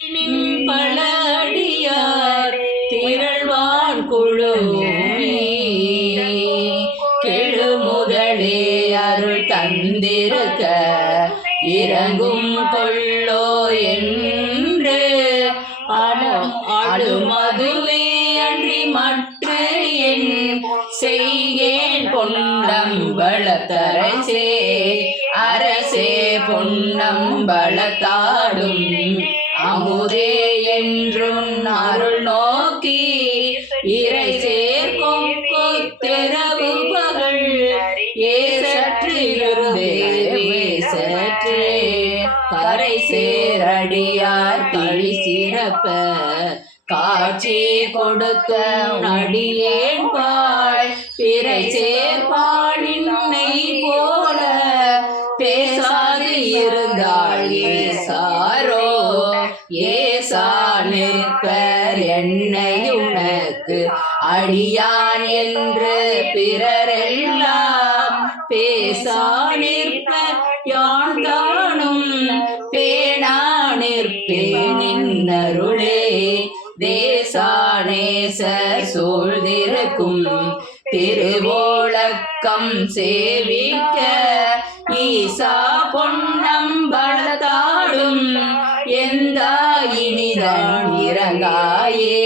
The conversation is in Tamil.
பல அடியார் திரள்வான் குழுமே கெழு முதலே அருள் தந்திருக்க இறங்கும் கொள்ளோ என்று அழுமதுவே அன்றி மற்ற என் செய்கேன் பொன்னம்பலத்தரசே அரசே பொன்னம்பலத்தாடும் அமுதே என்றும் அருள் நோக்கி இறை சேர்க்கும் தெரவு பகல் ஏசற்று இருந்தே வேசற்றே கரை சேரடியார் கிளி சிறப்ப காட்சி கொடுத்த அடியேன் பாய் பிறை சேர்பாடின்னை போல பேசாது இருந்தாள் ஏசாரோ ஏசா நிற்பர் என்னை உனக்கு அடியான் என்று பிறரெல்லாம் பேசா நிற்ப யான் காணும் பேணா நிற்பேனின்னருளே தேசானேசர் சூழ்ந்திருக்கும் திருவோலக்கம் சேவிக்க ஈசா பொன்னம்பலத்தாடும் எந்த இனிதான் இறங்காயே